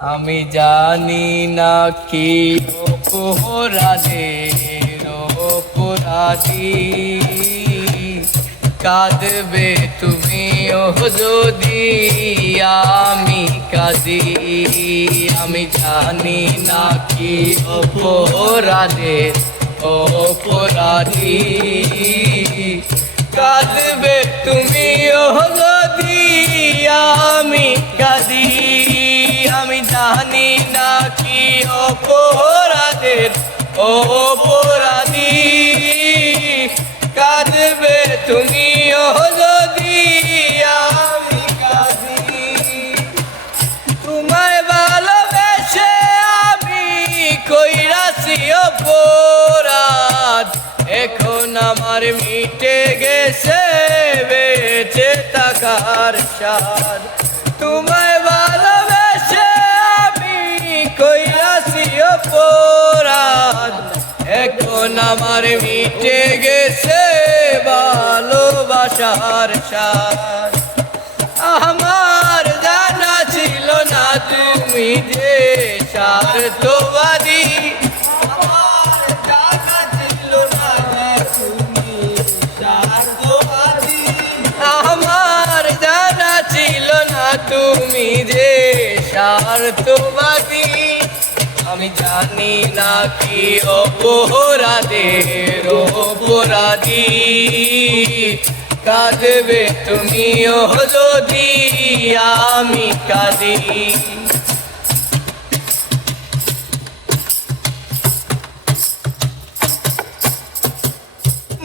আমি জানি না কি অপরাধী। কাঁদবে তুমিও যদি আমি কাঁদি। আমি জানি না কি অপরাধের অপরাধী। কাঁদবে তুমিও যদি আমি অপরাধের অপরাধী। কাঁদবে তুমিও যদি আমি কাঁদি। তোমায় ভালোবেসে আমি কইরাছি অপরাধ। এখন আমার মিটে গেছে, বেঁচে থাকার স্বাদ। আমার মিটে গেছে ভালোবাসার সার আমার জানা ছিল না তুমি যে স্বার্থবাদী। আমার ছিল না তুমি যে স্বার্থবাদী। আমি জানি না কি অপরাধের অপরাধী। কাঁদবে তুমিও যদি আমি কাঁদি।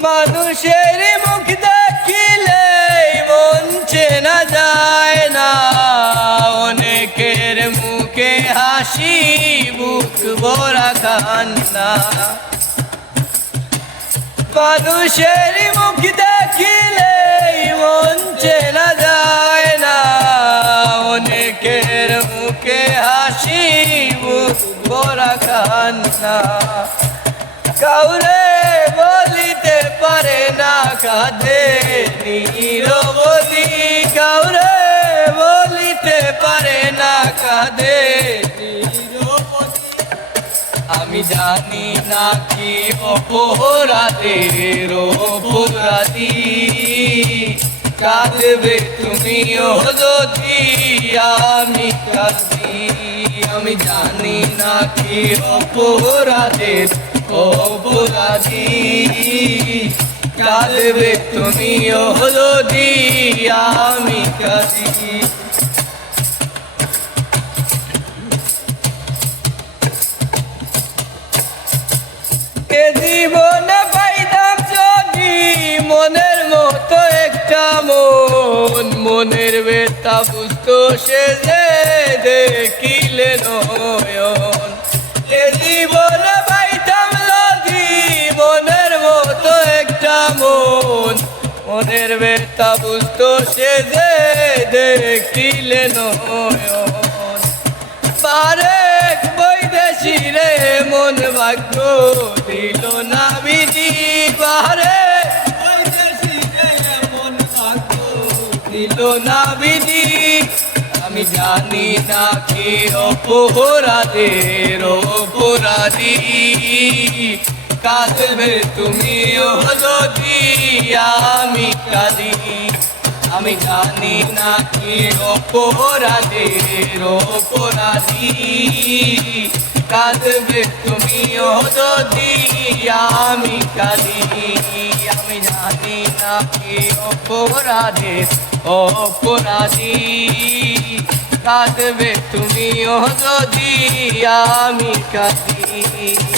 মানুষের মুখ ভরা কান্না। মানুষের মুখ দেখিলে মন চেনা যায় না। অনেকের মুখে হাসি, মুখ ভরা কান্না। কাউরে বলিতে পারে না, কাঁদে নিরবধি কাউরে বলিতে পারে না নিরবধি আমি জানি না কি অপরাধের অপরাধী। কাঁদবে তুমিও যদি আমি কাঁদি। আমি জানি না কি অপরাধের অপরাধী। কাঁদবে তুমিও যদি আমি কাঁদি। মনের বেতা বুঝতো সে যে দেখিলে নয়ন। এ জীবনে পাইতাম মনের মতো একটা মন। মনের বেতা বুঝতো সে যে দেখিলে নয়ন। পারেক বৈদেশি রে, মন ভাগ্য দিল না বিধি। পারে দিল না বিধি আমি জানি না কি অপরাধের অপরাধী। কাঁদবে তুমিও যদি আমি কাঁদি, আমি জানি না কি অপরাধের অপরাধী। কাঁদবে তুমিও যদি আমি কাঁদি, আমি জানি না কি অপরাধের অপরাধী। কাঁদবে তুমিও যদি আমি কাঁদি।